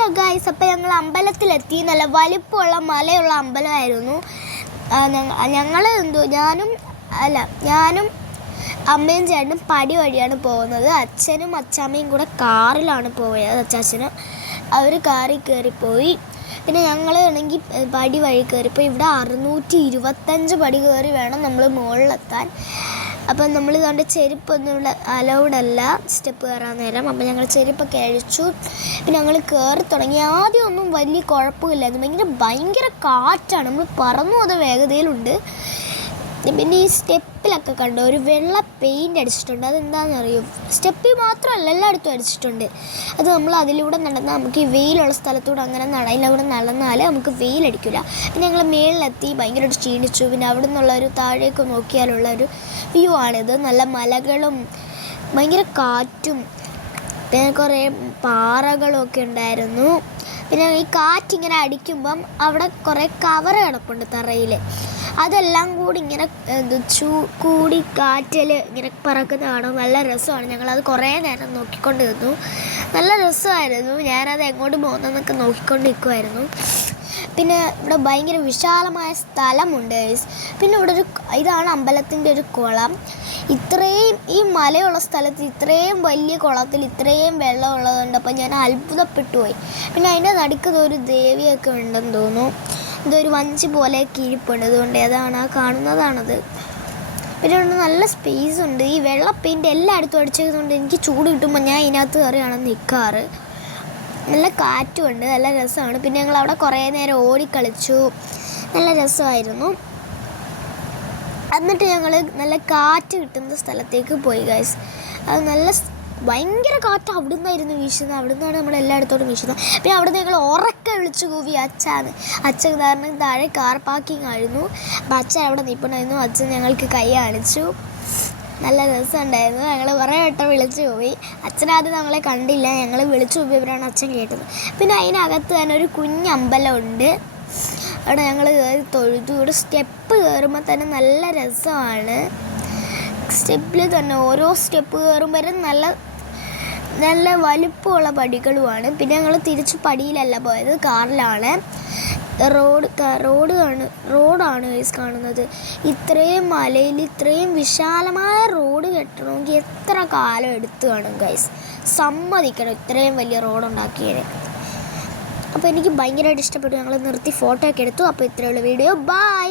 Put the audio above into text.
Hello guys, അപ്പോൾ ഞങ്ങൾ അമ്പലത്തിലെത്തി. നല്ല വലിപ്പമുള്ള മലയുള്ള അമ്പലമായിരുന്നു. ഞാനും അമ്മയും ചേട്ടനും പടി വഴിയാണ് പോകുന്നത്. അച്ഛനും അച്ചാമ്മയും കൂടെ കാറിലാണ് പോയത്. അച്ചാച്ചനും അവർ കാറിൽ കയറിപ്പോയി. പിന്നെ ഞങ്ങൾ ആണെങ്കിൽ പടി വഴി കയറിപ്പോയി. ഇവിടെ 625 പടി കയറി വേണം നമ്മൾ മുകളിലെത്താൻ. അപ്പം നമ്മൾ ഇതുകൊണ്ട് ചെരുപ്പൊന്നും അലൗഡല്ല സ്റ്റെപ്പ് കയറാൻ നേരം. അപ്പം ഞങ്ങൾ ചെരുപ്പൊക്കെ അഴിച്ചു. പിന്നെ ഞങ്ങൾ കയറി തുടങ്ങി. ആദ്യം ഒന്നും വലിയ കുഴപ്പമില്ലായിരുന്നു. ഭയങ്കര കാറ്റാണ്. നമ്മൾ പറന്നു പോകുന്ന വേഗതയിലുണ്ട്. പിന്നെ ഈ സ്റ്റെപ്പിലൊക്കെ കണ്ടോ ഒരു വെള്ള പെയിൻ്റ് അടിച്ചിട്ടുണ്ട്. അതെന്താണെന്നറിയോ? സ്റ്റെപ്പിൽ മാത്രമല്ല, എല്ലായിടത്തും അടിച്ചിട്ടുണ്ട്. അത് നമ്മൾ അതിലൂടെ നടന്നാൽ നമുക്ക് ഈ വെയിലുള്ള സ്ഥലത്തൂടെ അങ്ങനെ അതിലൂടെ നടന്നാൽ നമുക്ക് വെയിലടിക്കില്ല. പിന്നെ ഞങ്ങൾ മേളിലെത്തി ഭയങ്കരമായിട്ട് ക്ഷീണിച്ചു. പിന്നെ അവിടെ നിന്നുള്ളൊരു താഴേക്ക് നോക്കിയാലുള്ളൊരു വ്യൂ ആണിത്. നല്ല മലകളും ഭയങ്കര കാറ്റും പിന്നെ കുറേ പാറകളും ഒക്കെ ഉണ്ടായിരുന്നു. പിന്നെ ഈ കാറ്റിങ്ങനെ അടിക്കുമ്പം അവിടെ കുറേ കവർ കിടപ്പുണ്ട് തറയിൽ. അതെല്ലാം കൂടി ഇങ്ങനെ കൂടി കാറ്റിൽ ഇങ്ങനെ പറക്കുന്ന കാണും. നല്ല രസമാണ്. ഞങ്ങളത് കുറേ നേരം നോക്കിക്കൊണ്ട് നിന്നു. നല്ല രസമായിരുന്നു. ഞാനത് എങ്ങോട്ട് പോകുന്നതെന്നൊക്കെ നോക്കിക്കൊണ്ട് നിൽക്കുമായിരുന്നു. പിന്നെ ഇവിടെ ഭയങ്കര വിശാലമായ സ്ഥലമുണ്ട്. പിന്നെ ഇവിടെ ഇതാണ് അമ്പലത്തിൻ്റെ ഒരു കുളം. ഈ മലയുള്ള സ്ഥലത്ത് ഇത്രയും വലിയ കുളത്തിൽ ഇത്രയും വെള്ളം ഉള്ളതുകൊണ്ട് അപ്പോൾ ഞാൻ അത്ഭുതപ്പെട്ടു പോയി. പിന്നെ അതിൻ്റെ നടുക്ക് ഒരു ദേവിയൊക്കെ ഉണ്ടെന്ന് തോന്നുന്നു. ഇതൊരു വഞ്ചി പോലെ കിഴിപ്പുണ്ട്. അതുകൊണ്ട് കാണുന്നതാണത്. പിന്നെ ഇവിടെ നല്ല സ്പേസ് ഉണ്ട്. ഈ വെള്ള പെയിൻ്റ് എല്ലായിടത്തും അടിച്ചതുകൊണ്ട് എനിക്ക് ചൂട് കിട്ടുമ്പോൾ ഞാൻ ഇതിനകത്ത് കയറിയാണ് നിൽക്കാറ്. നല്ല കാറ്റുമുണ്ട്. നല്ല രസമാണ്. പിന്നെ ഞങ്ങൾ അവിടെ കുറേ നേരം ഓടിക്കളിച്ചു. നല്ല രസമായിരുന്നു. എന്നിട്ട് ഞങ്ങൾ നല്ല കാറ്റ് കിട്ടുന്ന സ്ഥലത്തേക്ക് പോയി ഗൈസ്. അത് ഭയങ്കര കാറ്റ് അവിടെ നിന്നായിരുന്നു വീശുന്നത്. അവിടെ നിന്നാണ് നമ്മൾ എല്ലായിടത്തോടും വീശുന്നത്. പിന്നെ അവിടെ നിന്ന് ഞങ്ങൾ ഉറക്കെ വിളിച്ചു കൂവി അച്ഛൻ കാരണം താഴെ കാർ പാർക്കിംഗ് ആയിരുന്നു. അപ്പം അച്ഛൻ അവിടെ നിൽപ്പുണ്ടായിരുന്നു. അച്ഛൻ ഞങ്ങൾക്ക് കൈ കാണിച്ചു. നല്ല രസമുണ്ടായിരുന്നു. ഞങ്ങൾ കുറേ വട്ടം വിളിച്ചു പോയി. അച്ഛനാദ്യം നമ്മളെ കണ്ടില്ല. ഞങ്ങൾ വിളിച്ചു പോയവരാണ് അച്ഛൻ കേട്ടത്. പിന്നെ അതിനകത്ത് തന്നെ ഒരു കുഞ്ഞമ്പലമുണ്ട്. അവിടെ ഞങ്ങൾ കയറി തൊഴുതു. ഇവിടെ സ്റ്റെപ്പ് കയറുമ്പോൾ തന്നെ നല്ല രസമാണ്. സ്റ്റെപ്പിൽ തന്നെ ഓരോ സ്റ്റെപ്പ് കയറുമ്പോഴും നല്ല വലിപ്പമുള്ള പടികളുമാണ്. പിന്നെ ഞങ്ങൾ തിരിച്ച് പടിയിലല്ല പോയത്, കാറിലാണ്. റോഡാണ് ഗൈസ് കാണുന്നത്. ഇത്രയും മലയിൽ ഇത്രയും വിശാലമായ റോഡ് കെട്ടണമെങ്കിൽ എത്ര കാലം എടുത്തു കാണും ഗൈസ്. സമ്മതിക്കണം ഇത്രയും വലിയ റോഡുണ്ടാക്കിയത്. അപ്പോൾ എനിക്ക് ഭയങ്കരമായിട്ട് ഇഷ്ടപ്പെട്ടു. ഞങ്ങൾ നിർത്തി ഫോട്ടോ ഒക്കെ എടുത്തു. അപ്പോൾ ഇത്രയുള്ള വീഡിയോ. ബൈ.